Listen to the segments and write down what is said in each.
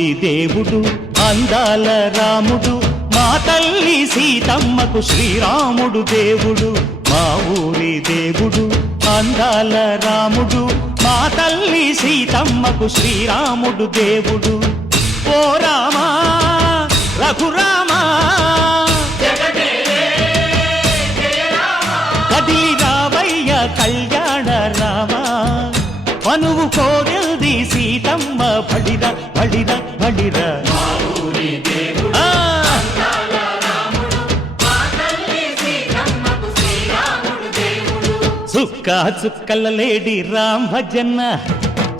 ఊరి దేవుడు అందాల రాముడు మా తల్లి సీతమ్మకు శ్రీరాముడు దేవుడు మా ఊరి దేవుడు అందాల రాముడు మా తల్లి సీతమ్మకు శ్రీరాముడు దేవుడు ఓ రామా రఘురామా కదిలి రావయ్య కళ్యాణ రామా మనువు కోరెల్ది సీతమ్మ బడిరా బడిరా బడిరా సుక్క చుక్కల లేడి రామ్ భజన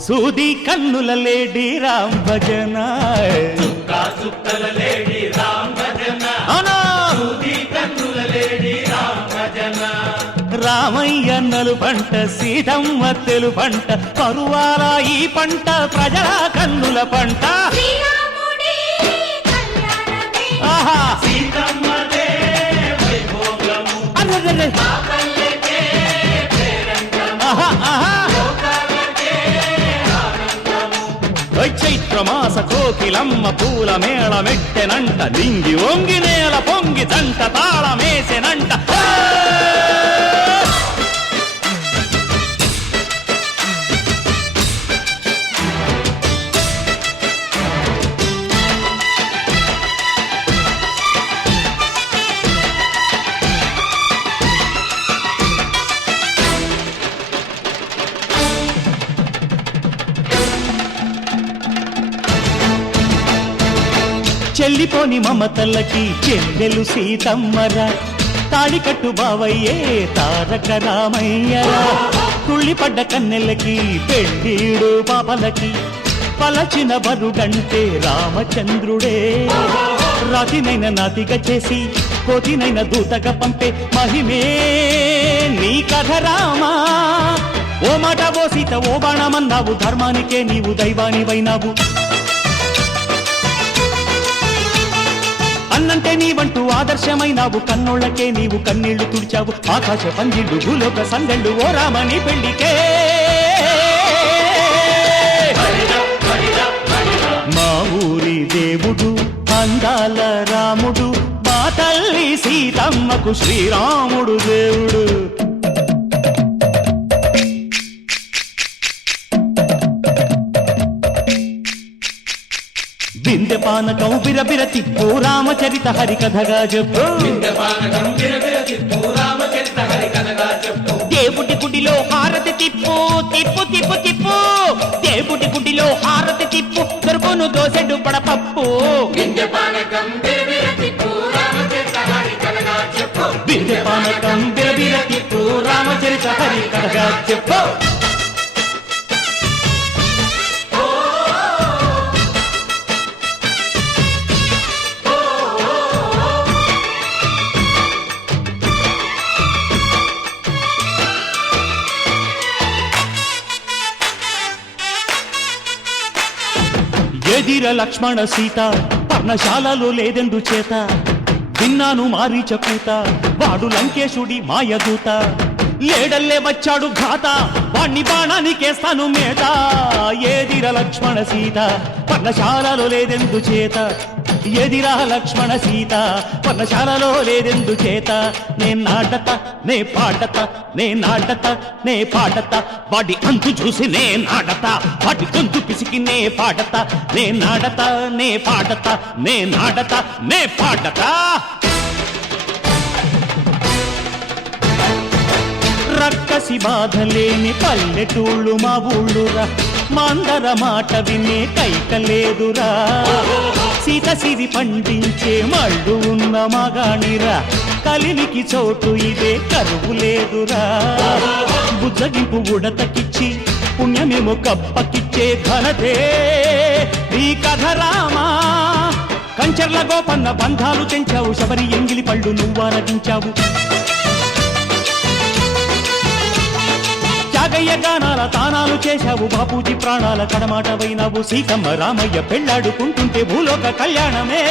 సూది కన్నుల లేడి రామ్ భజన రామయ్య నలు పంట సీతమ్మ తెలు పంట పరువాల ఈ పంట ప్రజల కన్నుల పంట చైత్రమాస కోకిలమ్మ పూల మేళ మెట్టెనంట దింగి ఒంగి నేల పొంగి జంట తాళమేసెనంట చెల్లిపోని మమతలకి చెల్లెలు సీతమ్మరా తాళికట్టు బావయ్యే తారక రామయ్యరా తుళ్ళిపడ్డ కన్నెలకి పెళ్ళీడు పాపలకి పలచిన బరుగంటే రామచంద్రుడే రాతినైన నాతిగా చేసి కోతినైన దూతగా పంపే మహిమే నీ కథ రామా ఓ మాట ఓ సీత ఓ బాణమన్నావు ధర్మానికే నీవు దైవానివైనావు అన్నంటే నీవంటూ ఆదర్శమైనావు కన్నోళ్ళకే నీవు కన్నీళ్లు తుడిచావు ఆకాశ పందిళ్ళు భూలోక సందళ్ళు ఓ రామని పెళ్లికే మా ఊరి దేవుడు అందాల రాముడు మా తల్లి సీతమ్మకు శ్రీరాముడు దేవుడు బిందె పానకం బిరబిర తిప్పు రామచరిత హరికథగా చెప్పు దేవుడి గుడిలో హారతి తిప్పు తిప్పు తిప్పు తిప్పు దేవుడి గుడిలో హారతి తిప్పు దొరుకును దోసెడు పడపప్పు బిందె పానకం బిరబిర తిప్పు రామచరిత హరికథగా చెప్పు ఎదిర లక్ష్మణ సీత పర్ణశాలలో లేదెందు చేత విన్నాను మారీచ కూత వాడు లంకేశుడి మాయదూత లేడల్లే వచ్చాడు ఘాత వాణ్ణి బాణానికేస్తాను మేత ఎదిర లక్ష్మణ సీత పర్ణశాలలో లేదెందు చేత ఎదిరా లక్ష్మణ సీత పర్ణశాలలో లేదెందు చేత నే నాటత నే పాడత నే నాటత నే పాడత వాడి అంతు చూసి నే నాడత వాడి గొంతు పిసికి నే పాడత నే నాడత నే పాడత నే నాడత నే పాడత రక్కసి బాధలేని పల్లెటూళ్ళు మా ఊళ్ళురా మందర మాట వినే కైకలేదురా సీత సిరి పండించే మళ్ళు ఉన్న మగాణిరా కలిమికి చోటు ఇదే కరువు లేదురా బుజ్జగింపు ఉడతకిచ్చి పుణ్యమేమో కప్పకిచ్చే ఘనతే నీ కథ రామా కంచర్ల గోపన్న బంధాలు తెంచావు శబరి ఎంగిలి పళ్ళు నువ్వారగించావు త్యాగయ్య గానాల తానాలు చేశావు బాపూజీ ప్రాణాల కడమాటవైనావు సీతమ్మ రామయ్య పెళ్ళాడుకుంటుంటే భూలోక కళ్యాణమే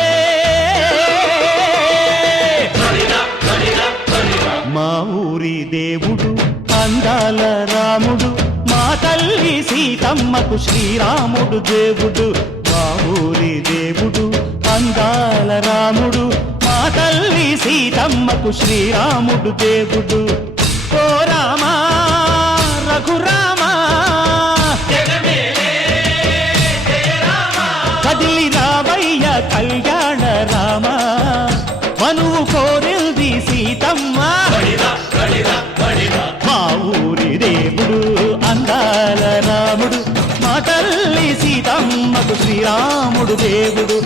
మా ఊరి దేవుడు అందాల రాముడు మా తల్లి సీతమ్మకు శ్రీరాముడు దేవుడు మా ఊరి దేవుడు అందాల రాముడు మా తల్లి సీతమ్మకు శ్రీరాముడు దేవుడు. ఓ రామా రఘురామా కదిలి రావయ్య కళ్యాణ రామ మనువు కోరింది సీతమ్మ. మా ఊరి దేవుడు అందాల రాముడు మా తల్లి సీతమ్మకు శ్రీరాముడు దేవుడు.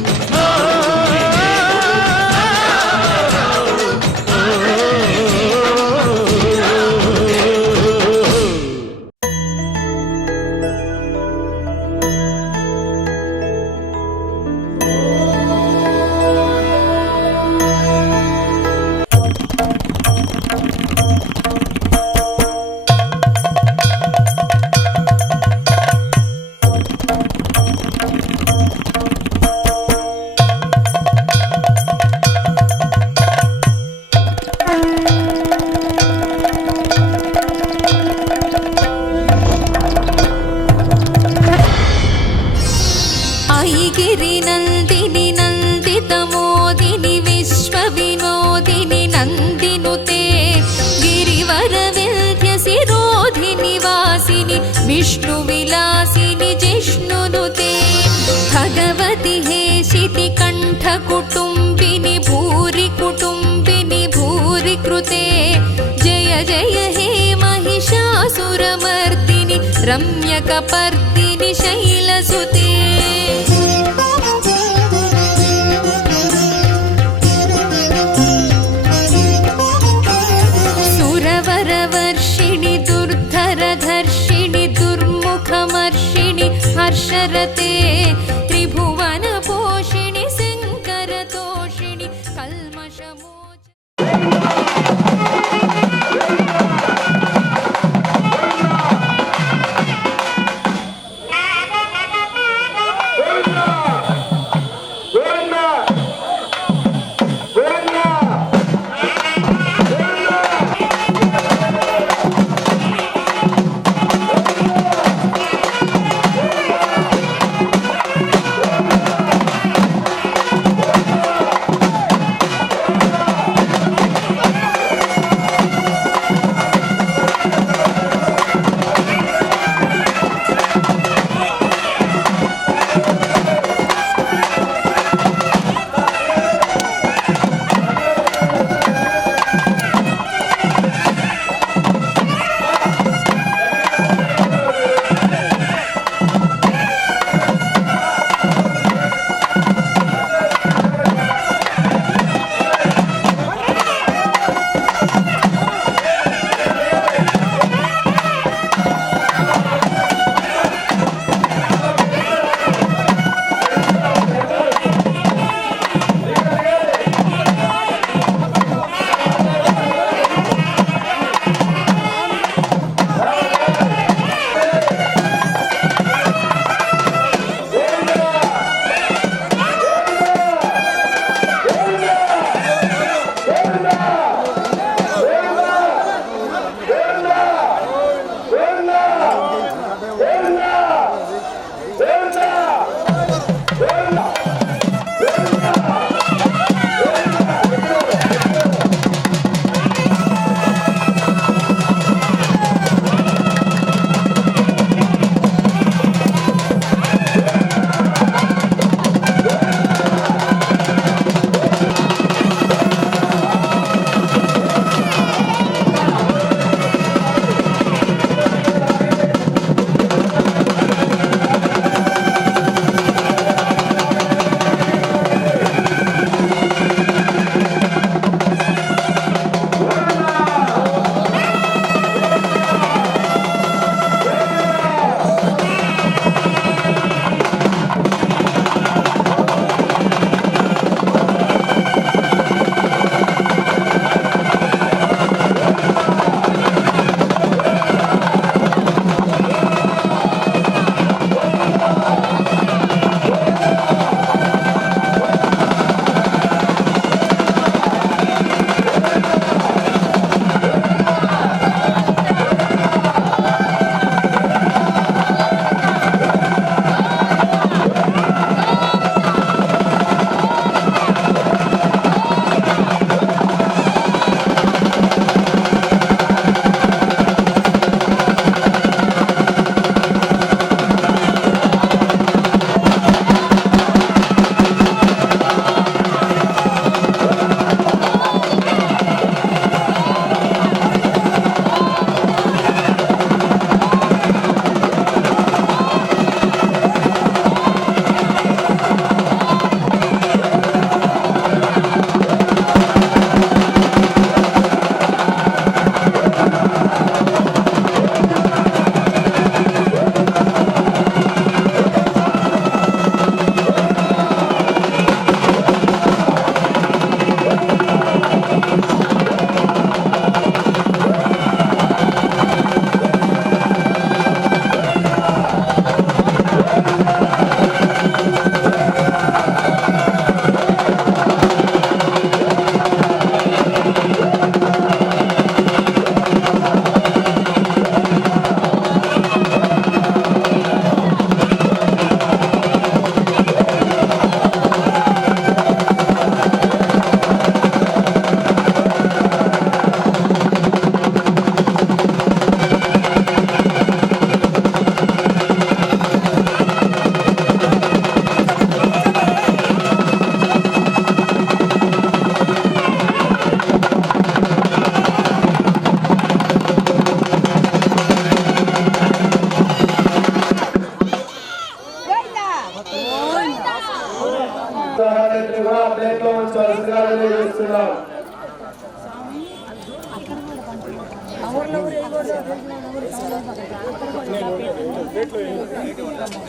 गिरि नन्दिनि नन्दितमोदिनि विश्वविनोदिनि नन्दिनुते गिरिवरविन्ध्यसिरोधिनि वासिनि विष्णुविलासिनि जिष्णुनुते भगवति हेशिति कण्ठकुटुम्बिनि भूरि कुटुम्बिनि भूरि कृते जय जय हे महिषासुरमर्दिनि रम्यकपर्दिनि शैलसुते सुरवरवर्षिणि दुर्धरधर्षिणि दुर्मुखमर्षिणि हर्षरते त्रिभुवनपोषिणि शङ्करतोषिणि कल्मषमोच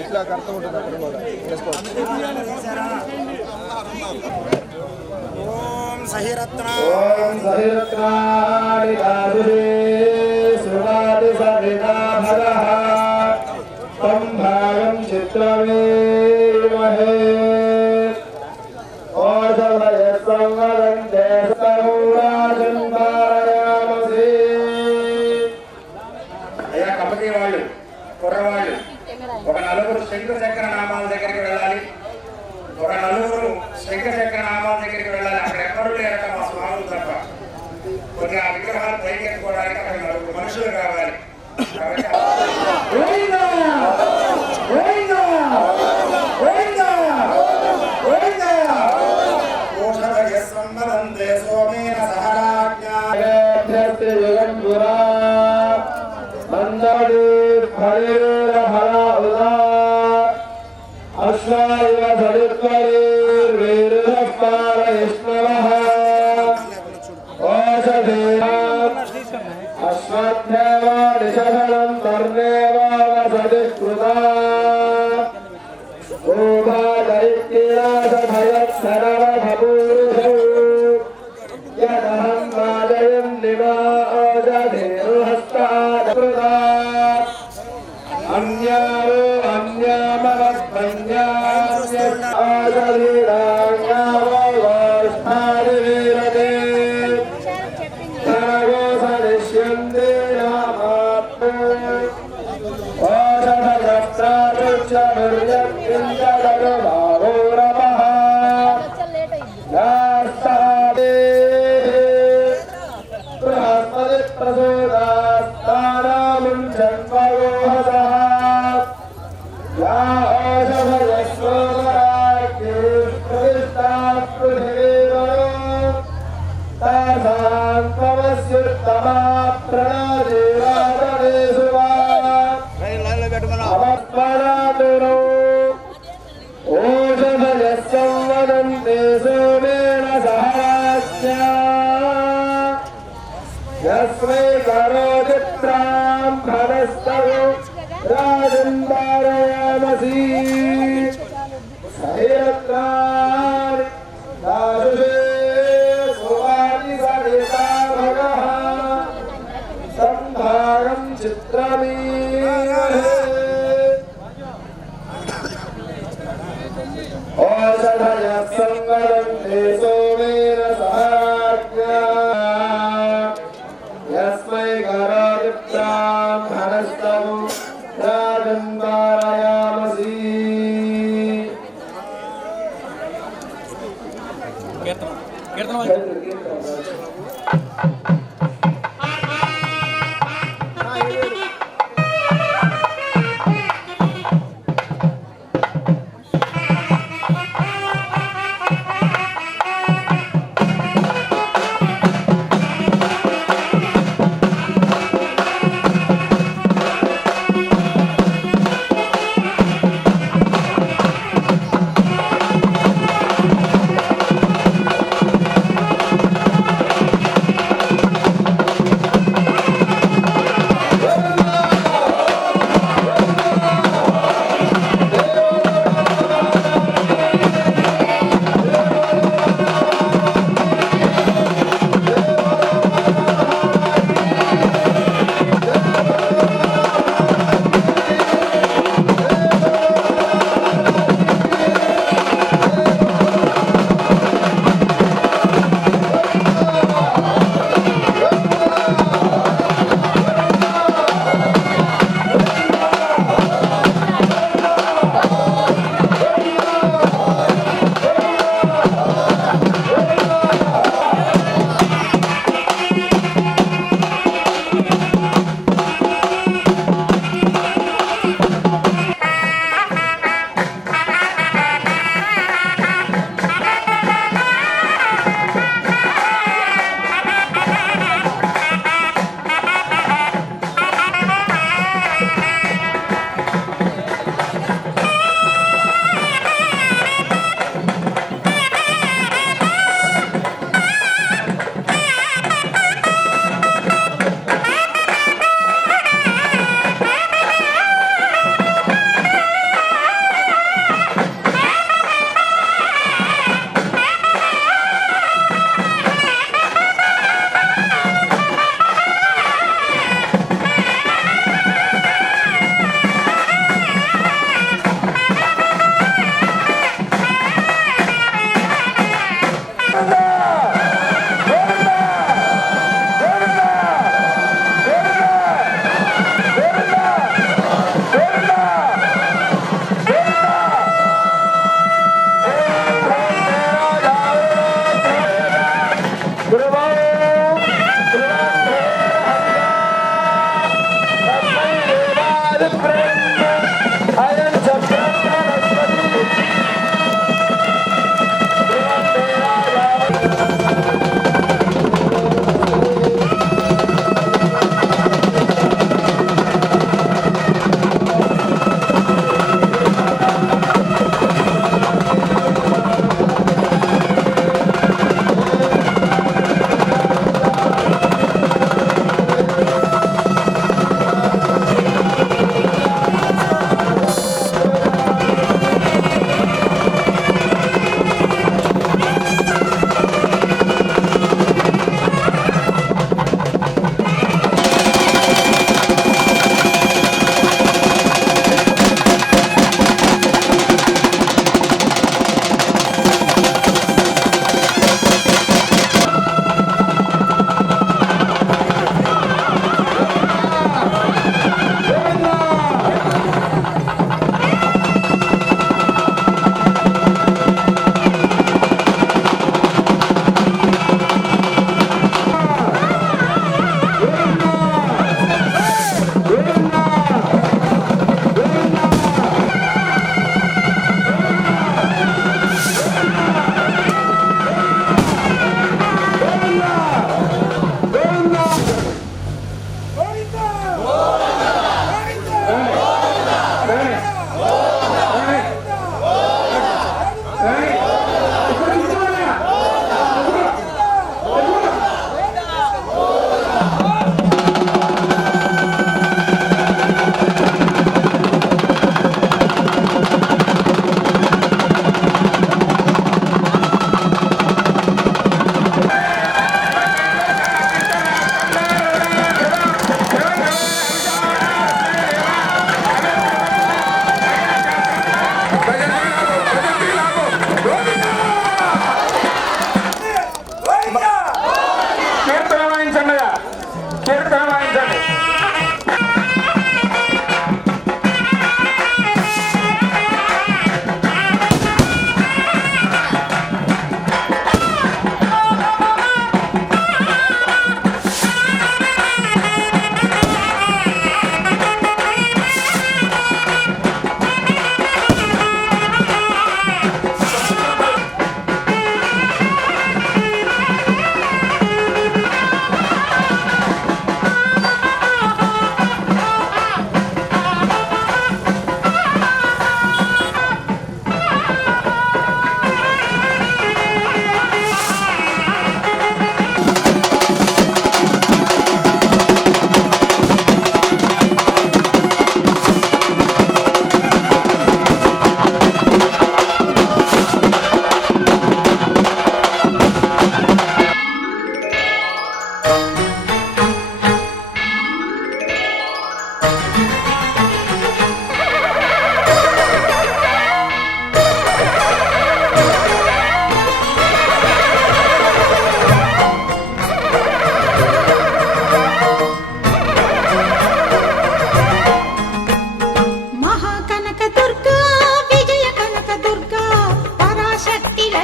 ఇట్లా కర్త ఉంటుంది అక్కడ కూడా ఓం సహిరత్నాని కాదురే సువాది సవితా భగః తం భాగం చిత్రమేమహే ఓషధయ సంవదంతే సౌరాజన్మారయామసి. అయ్యా కమిటీ వాళ్ళు కుర్రవాళ్ళు ఒక నలుగురు శంకర నామాల దగ్గరికి వెళ్ళాలి. ఒక నలుగురు శంకర నామాల దగ్గరికి వెళ్ళాలి. అక్కడ ఎక్కడూ లేరట మా స్వాములు తప్ప. కొన్ని ఆ విగ్రహాలు పైకెత్తుకోవడానికి అక్కడ నలుగురు మనుషులు కావాలి.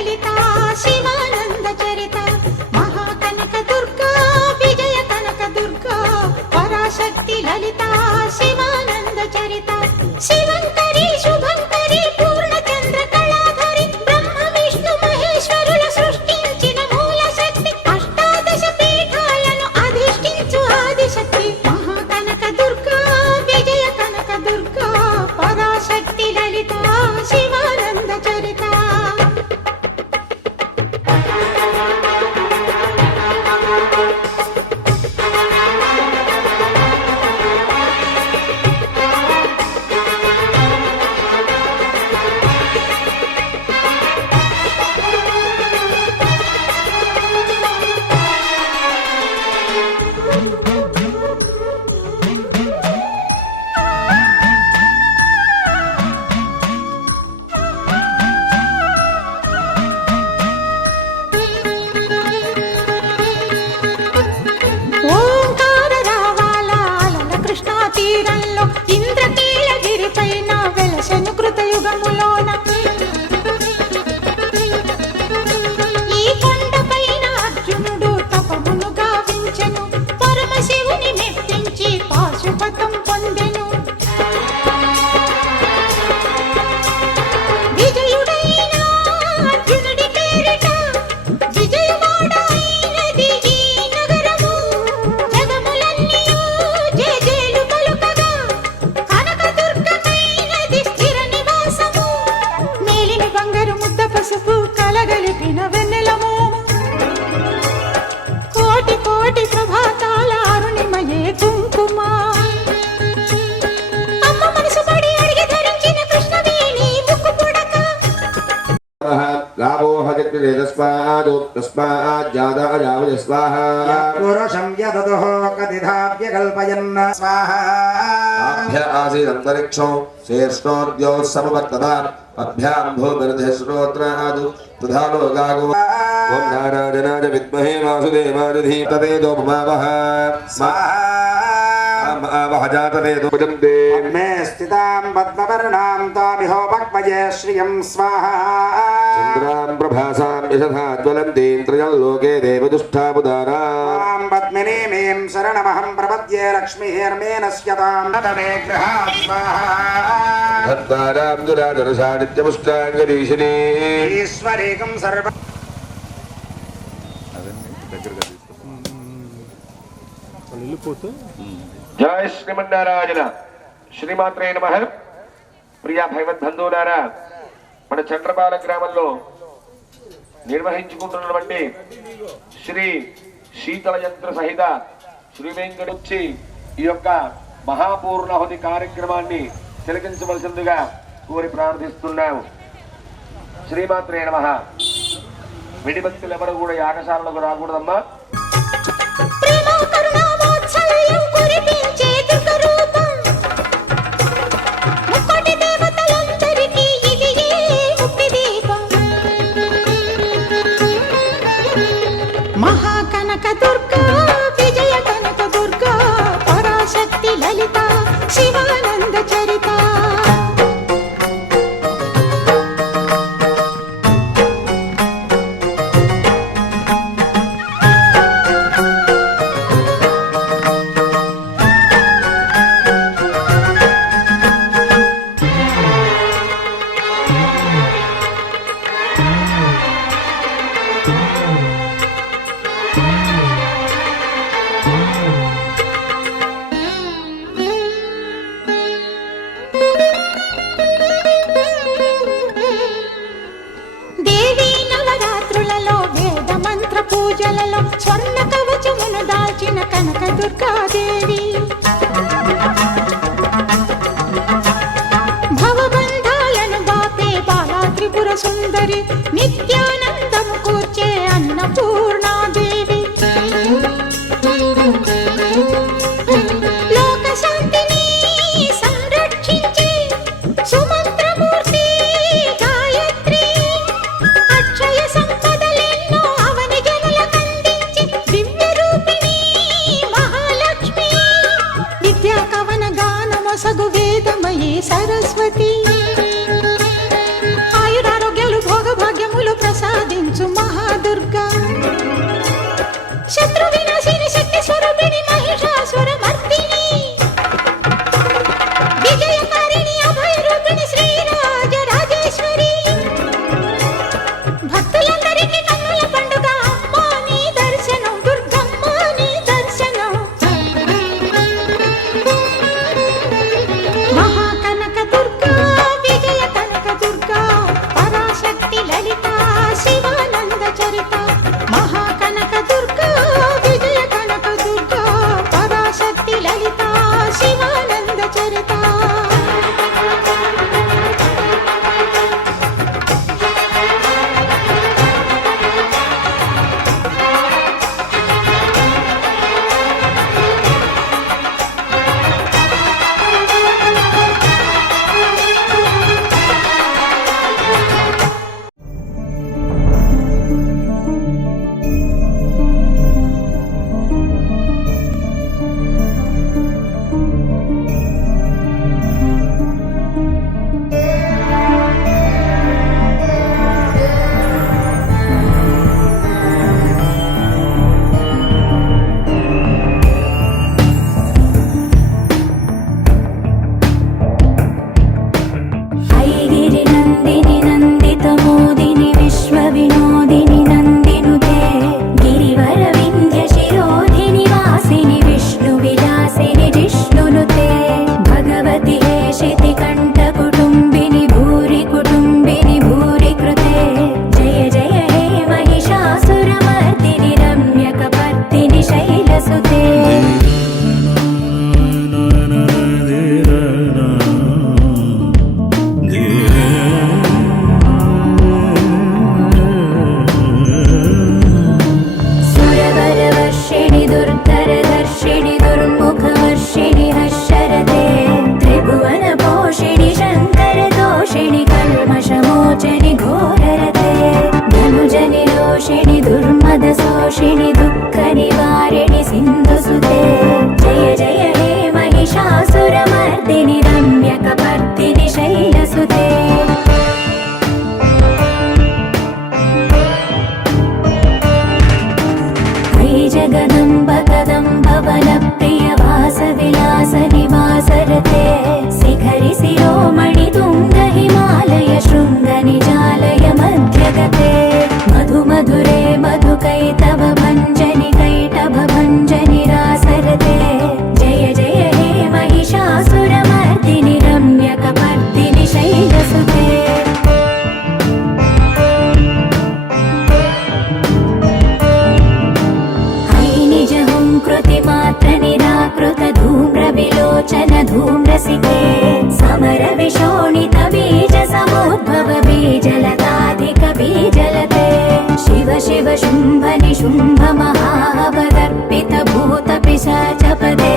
లలిత శివానంద చరిత మహాకనక దుర్గా విజయ కనక దుర్గా పరాశక్తి లలిత శివానంద చరిత శివంకరి శుభంకరి పూర్ణచంద్ర కళాధరి బ్రహ్మ విష్ణు మహేశ్వరుల సృష్టించిన మూల శక్తి అష్టాదశ పీఠాలను అధిష్ఠించు ఆదిశక్తి మహాకనక దుర్గా విజయ కనక దుర్గా పరాశక్తి లలిత శివానంద చరిత ఓంకార రావాల అలల కృష్ణా తీరంలో ఇంద్రకీలగిరి పైన వెలసెను కృతయుగములోన ఈ కొండపైన అర్జునుడు తపమును గావించెను పరమశివుని మెప్పించి పాశుపతం పొందెను విజయుడైన అర్జునుడి పేరిట విజయవాడైనది ఈ నగరము జగములన్నీయు జేజేలు పలుకగా కనకదుర్గమైనది స్థిర నివాసము మేలిమి బంగారు ముద్ద పసుపు కలగలిపిన వెన్నెల మోము కోటి కోటి ప్రభాతాల అరుణిమయే కుంకుమ అమ్మ మనసు పడి అడిగి ధరించిన కృష్ణవేణి ముక్కు పుడక गावो हजति तस्माज्जादायावज स्वाहा पुरुषं यदुः कतिधाप्य कल्पयन् स्वाहा आभ्य आसीदन्तरिक्षो श्रेष्ठोऽद्यो समवर्तता अभ्यां भूमिर्धिश्रोत्रादु तथानो गागो ॐ नारायणाय विद्महे वासुदेवाय धीमहि तदेतो ममावह आवहजातवेदो भजन्ते मे स्थितां पद्मवर्णां तामिहो भक्मये श्रियं स्वाहा चन्द्रां प्रभासां यशसा ज्वलन्तीं त्रयल्लोके देवदुष्टामुदाराम् पद्मिनीमीं शरणमहं प्रपद्ये लक्ष्मीर्मेन स्यतां तमे गृहात् स्वाहा धत्तारां दुरादरसानित्यमुष्टाङ्गरीशिनी ईश्वरेकं सर्व जय श्रीमन्नारायण శ్రీమాత్రే నమః ప్రియ భగవద్బంధువులారా మన చంద్రపాల గ్రామంలో నిర్వహించుకుంటున్నటువంటి శ్రీ శీతల యంత్ర సహిత శ్రీ వెంకటొచ్చి ఈ యొక్క మహాపూర్ణాహుతి కార్యక్రమాన్ని తిలకించవలసిందిగా కోరి ప్రార్థిస్తున్నాము. శ్రీమాత్రే నమః. విడి భక్తులు ఎవరు కూడా యాగశాలకు రాకూడదమ్మా. ప్రేమ కరుణ వాత్సల్యం కురిపించే దుర్గ రూపం ముక్కోటి దేవతలందరికీ ఇది ముక్తి దీపం మహాకనక దుర్గా విజయ కనక దుర్గా పరాశక్తి లలిత శివానంద చరిత దేవీ నవరాత్రులలో వేద మంత్ర పూజలలో స్వర్ణ కవచమును దాల్చిన కనక దుర్గాదేవి భవబంధాలను బాపే బాలా త్రిపుర సుందరి నిత్యానందము కూర్చే అన్నపూర్ణాదేవి లోక శాంతిని సంరక్షించే సుమంత్రమూర్తి గాయత్రి అక్షయ సంపదలెన్నో అవని జనులకందించి దివ్య రూపిణి మహాలక్ష్మి విద్యా కవన గానమొసగు వేదమయీ సరస్వతి ఆయురారోగ్యాలు భోగభాగ్యములు तोषिणि दुर्मदशोषिणि दुःखनिवारिणि सिन्धुसुते जय जय हे महिषासुरमर्दिनि रम्यकपर्दिनि शैलसुते जगदम्ब कदम्ब वनप्रिय वासविलास निवासरते शिखरि शिरोमणि तुङ्ग हिमालय शृङ्ग निजालय मध्यगते मधु मधुरे मधुकैतव भञ्जनि कैटभ भञ्जनि रासरते जय जय हे महिषासुरमर्दिनि रम्यकपर्दिनि शैलसुते कृतिमात्र निराकृत धूम्र विलोचन धूम्रसिके समर विशोणित बीज समुद्भव बीजलताधिक बीजलते शिव शिव शुम्भ निशुम्भ महावदर्पित भूत पिशाचपदे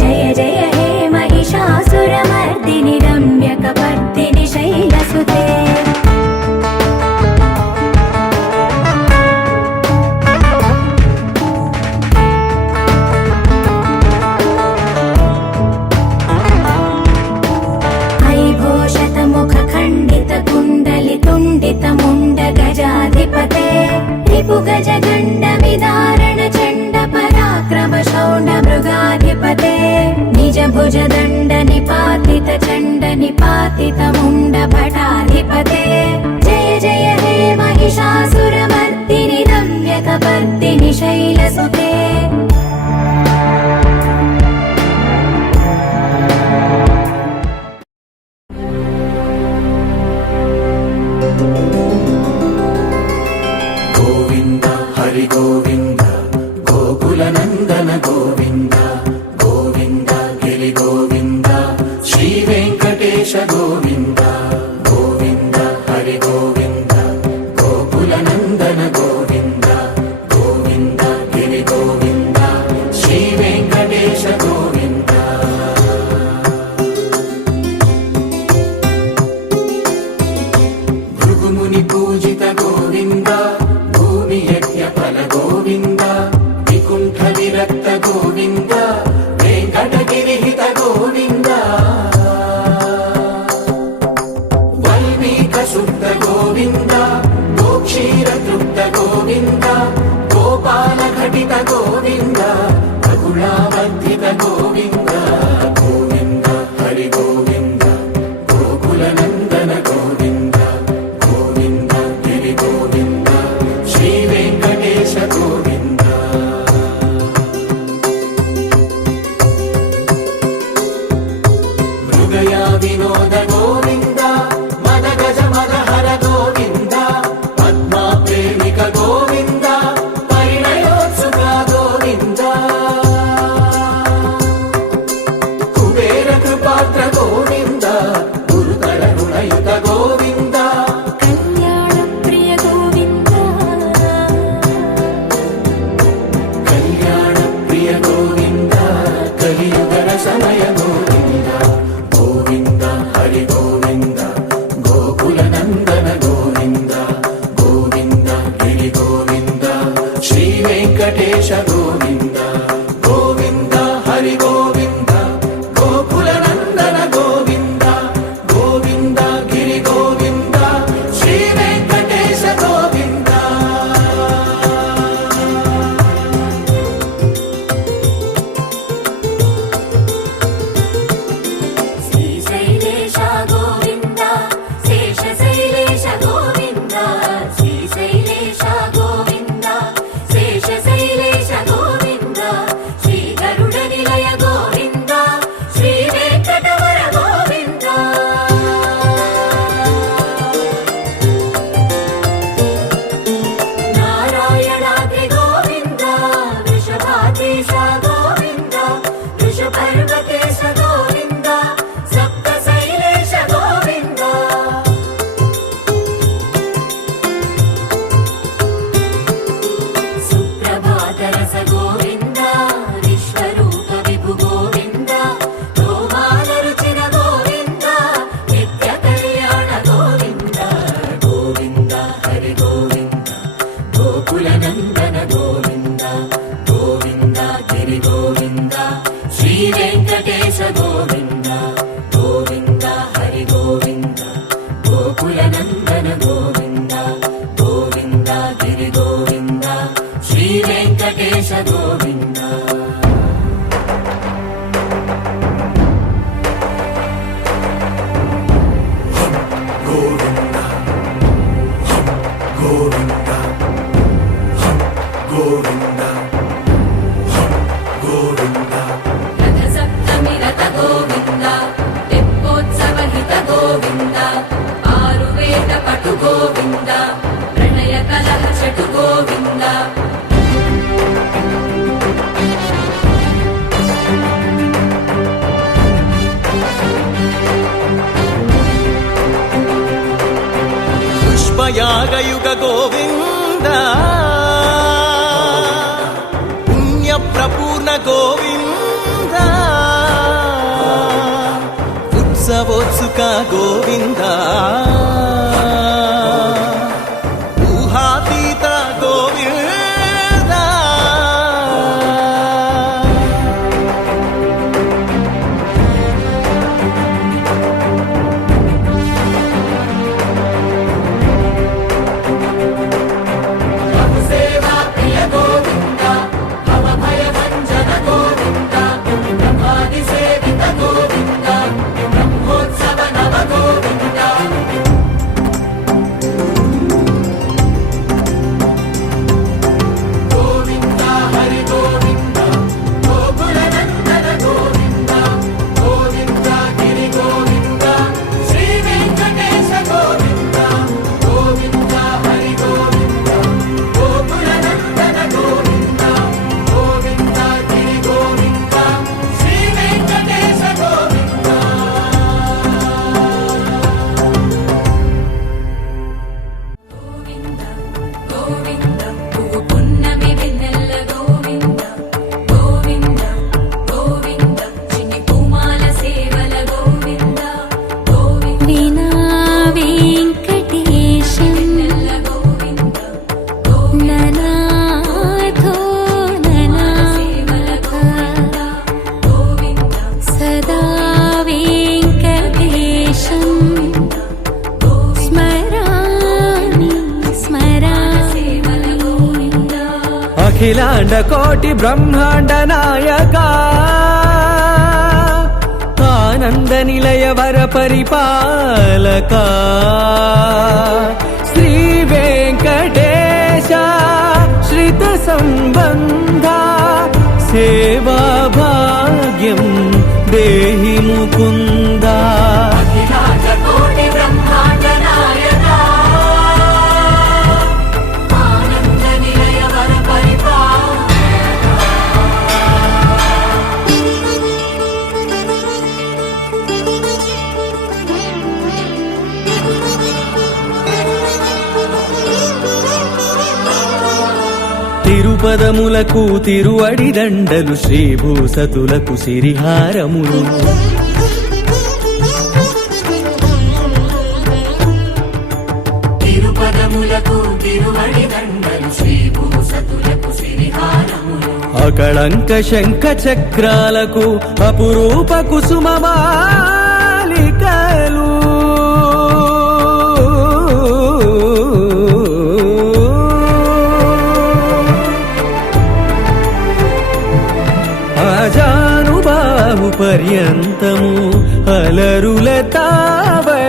जय जय हे महिषासुरमर्दिनि रम्यकपर्दिनि शैलसुते मुण्ड गजाधिपते रिपु गज गण्ड विदारण चण्ड पराक्रम शौण्ड मृगाधिपते निज भुज दण्ड निपातित चण्ड निपातित मुण्ड भटाधिपते जय जय हे महिषासुरमर्दिनि रम्यकपर्दिनि शैलसुते गोविन्द हरि गोविन्द गोकुलनन्दन गोविन्द गोविन्द गिरि गोविन्द श्रीवेङ्कटेश गोविन्द गोविन्द हरि गोविन्द गोकुलनन्दन गोविन्द गोविन्द गिरि गोविन्द श्रीवेङ्कटेश गोविन्द भृगुमुनि पूजित गोविन्द फल गोविन्द विकुण्ठ विरक्त गोविन्द वेङ्कटगिरिहित गोविन्द वल्मीक शुद्ध गोविन्द गोक्षीरतृप्त गोविन्द गोपाल घटित गोविन्द रघुणावर्धित गोविन्द गोविन्द हरि गोविन्द गोकुलनन्दन गोविन्द गोविन्द गिरि गोविन्द श्रीवेङ्कटेश गोविन्द मृगया विनोद गोविन्द मदगज मदहर गोविन्द पद्मा प्रेमिक गोविन्द परिणयोत्सुक गोविन्द कुबेर कृपात्र गोविन्द गुरुतर ऋणयुत गोविन्द समय गोविन्द गोविन्द हरि गोविन्द गोकुलनन्दन गोविन्द गोविन्द गिरि गोविन्द श्रीवेङ्कटेश गोविन्द गोविन्द हरि गोविन्द गोकुलनन्दन गोविन्द गोविन्द गिरि गोविन्द श्रीवेङ्कटेश गोविन्द श्रीशैलेश गोविन्द शेषशैलेश गोविन्द గోకులనందన గోవింద గోవింద గిరి గోవింద శ్రీ వెంకటేశ గోవింద గోవింద హరి గోవింద గోకులనందన గోవింద గోవింద గిరి గోవింద శ్రీ వెంకటేశ గోవింద గోవింద గోవింద గోవింద గోవింద రథ సప్తమి రథ గోవింద తెప్పోత్సవ హిత గోవింద ఆరువేద పటు గోవింద ప్రణయ కలహ చటు గోవింద పుష్పయాగయుగ గోవింద పుణ్యప్రపూర్ణ గోవింద ఉత్సవోత్సుక గోవింద ఊహాతీత గోవింద సేవా ప్రియ గోవింద భవ భయ భంజన గోవింద బ్రహ్మాది సేవిత గోవింద బ్రహ్మోత్సవ నవ గోవింద గోవింద హరి గోవింద గోకులనందన గోవింద గోవింద గిరి గోవింద శ్రీ వెంకటేశ గోవింద గోవింద హరి గోవింద గోకులనందన గోవింద గోవింద గిరి గోవింద శ్రీ వెంకటేశ గోవింద గోవింద గోవింద పువ్వు పున్నమి వెన్నెల గోవింద గోవింద గోవింద చిన్ని పూమాల సేవల గోవింద గోవింద వినా వెంకటేశం వెన్నెల గోవింద గోవింద ననాథో సేవల గోవింద గోవింద సదా వెంకటేశం స్మరామి సేవల గోవింద అఖిలాండ కోటి బ్రహ్మాండ నాయక ఆనంద నిలయ వర పరిపాలక శ్రీ వెంకటేశ శ్రిత సంబంధ సేవా భాగ్యం దేహి ముకుంద అఖిలాండ కోటి బ్రహ్మాండ నాయక ఆనంద నిలయ వర పరిపాలక తిరుపదములకు తిరువడి దండలు శ్రీభూసతులకు సిరిహారములు తిరుపదములకు తిరువడి దండలు శ్రీ భూసతులకు సిరిహారములు అకళంక శంఖ చక్రాలకు అపురూప కుసుమమాలికలు అజానుబాహు పర్యంతము అలరుల తావళహారములు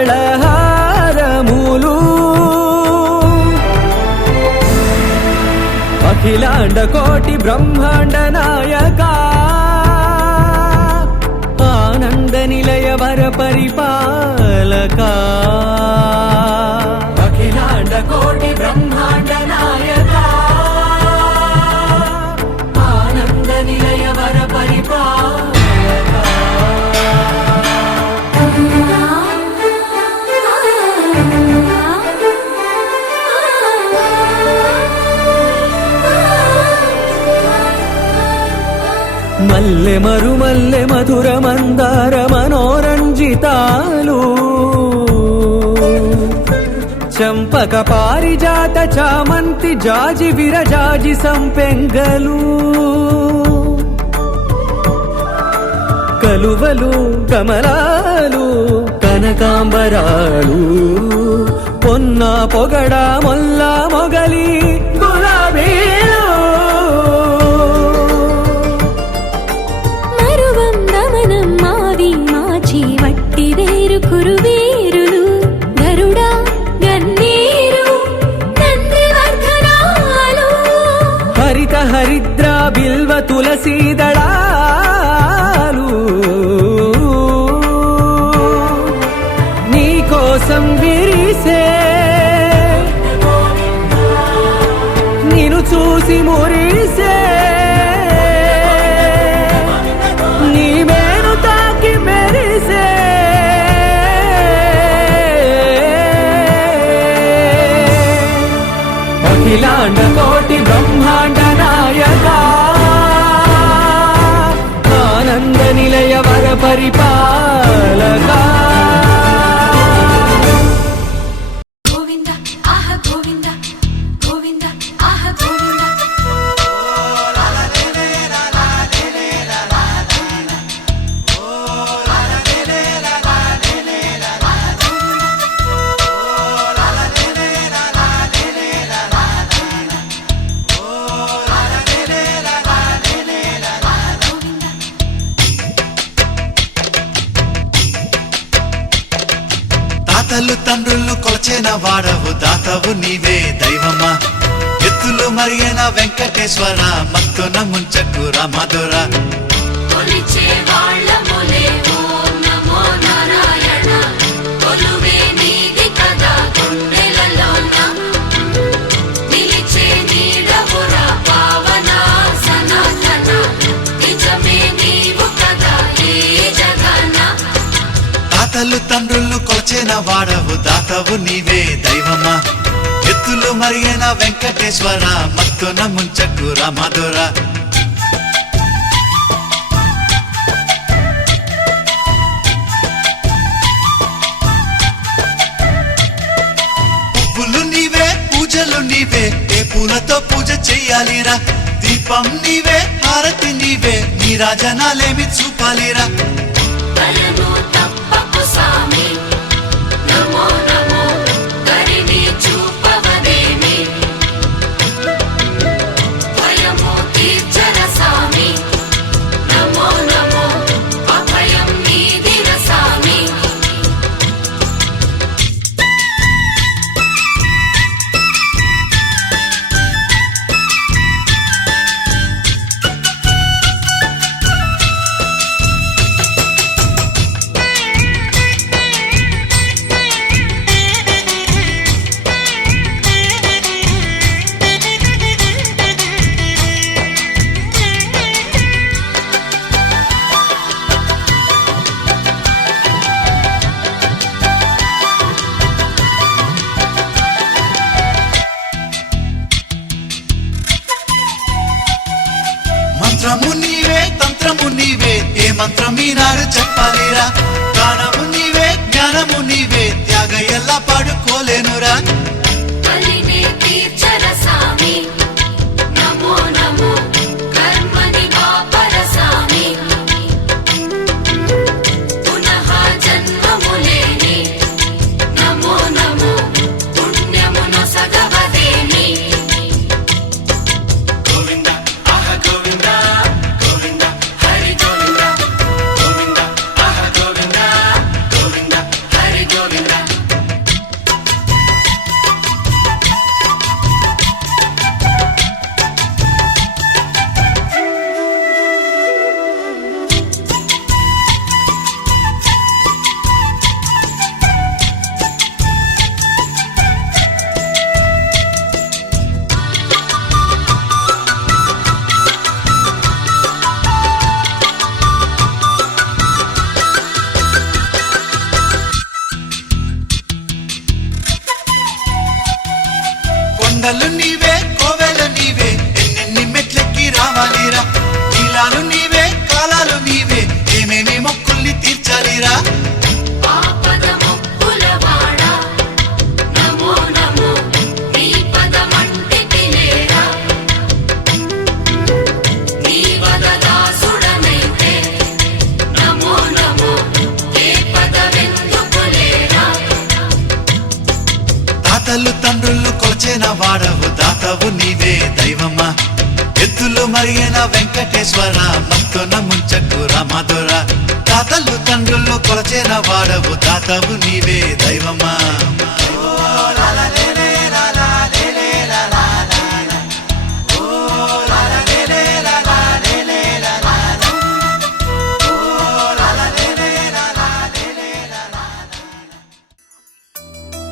అఖిలాండ కోటి బ్రహ్మాండ నాయక ఆనంద నిలయ వర పరిపాలక అఖిలాండ కోటి బ్రహ్మాండ నాయక ఆనంద నిలయ వర పరిపాలక మల్లె మరుమల్లె మధుర మందార మనోరంజితాలు చంపక పారిజాత చామంతి జాజి విరజాజి సంపెంగలు కలువలు కమలాలు కనకాంబరాలు పొన్న పొగడ మొల్ల మొగలి గులాబీలు మరువం దమనం మావి మాచి వట్టి వేరు కురువేరులు గరుడా గన్నేరు నందివర్ధనాలు హరిత హరిద్ర బిల్వ తులసీదళాలు నీకోసం విరిసే నిన్ను చూసి మురిసే నీ మేను తాకి మెరిసే అఖిలాండ కోటి బ్రహ్మాండ నాయక ఆనంద నిలయ వర పరిపాలక గోవింద ఆహ గోవింద గోవింద ఆహ గోవింద తాతలు తండ్రులు కొలచిన వాడవు దాతవు నీవే దైవమా ఎత్తులు మరిగిన వెంకటేశ్వర మత్తున ముంచకు రామధుర కొలిచే వాళ్ళములే ఓం నమో నారాయణ కొలువే నీది కదా గుండెలలోన నిలిచే నీడవురా పావన సనాతన నిజమే నీవు కదా ఏ జగన్న తాతలు తండ్రులు కొలచిన వాడవు దాతవు నీవే దైవమా ఎత్తులు మరిగిన వెంకటేశ్వర మత్తున ముంచకు రామధుర పువ్వులు నీవే పూజలు నీవే ఏ పూలతో పూజ చెయ్యాలిరా దీపం నీవే హారతి నీవే నీ రాజనాలేమి చూపాలిరా బలము తప్పకు సామి నమో నమో కరిని చూపవదేమి భయము తీర్చర సామి నమో నమో అభయం నీదిర సామి మంత్రము నీవే తంత్రము నీవే ఏ మంత్రం ఈనాడు చెప్పాలిరా గానము నీవే జ్ఞానము నీవే త్యాగ ఎలా పాడుకోలేనురా బలిని తీర్చర సామి నమో నమో కర్మని వాపర సామి పునః జన్మములేని నమో నమో పుణ్యమును సగవదేమి గోవింద ఆహ గోవింద గోవింద హరి గోవింద గోవింద ఆహ గోవింద గోవింద హరి గోవింద వాడవు దాతవు నీవే దైవమా ఎత్తులు మరిగిన వెంకటేశ్వర మత్తున ముంచకు రామధుర తాతలు తండ్రులు కొలచేన వాడవు దాతవు నీవే దైవమా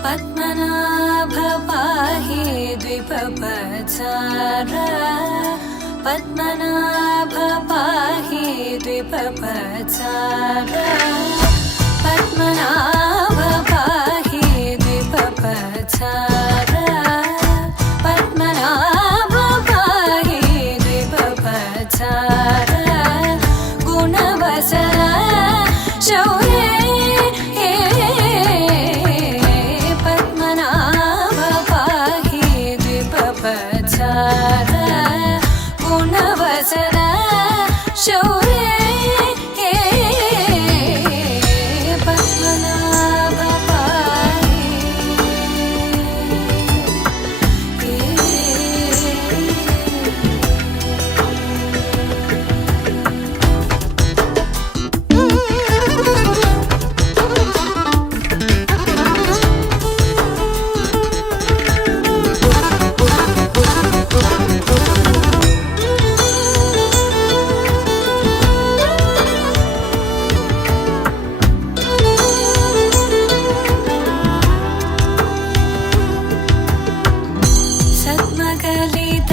పద్మనాభ పాహి ద్విపపచార పద్మనాభ పాహి ద్విపపచార పద్మనాభ పాహి ద్విపపచార పద్మనాభ పాహి ద్విపపచార గుణవసర శౌర్య గుణవసర శౌర్య పద్మనాభ పాహి సద్మగలిత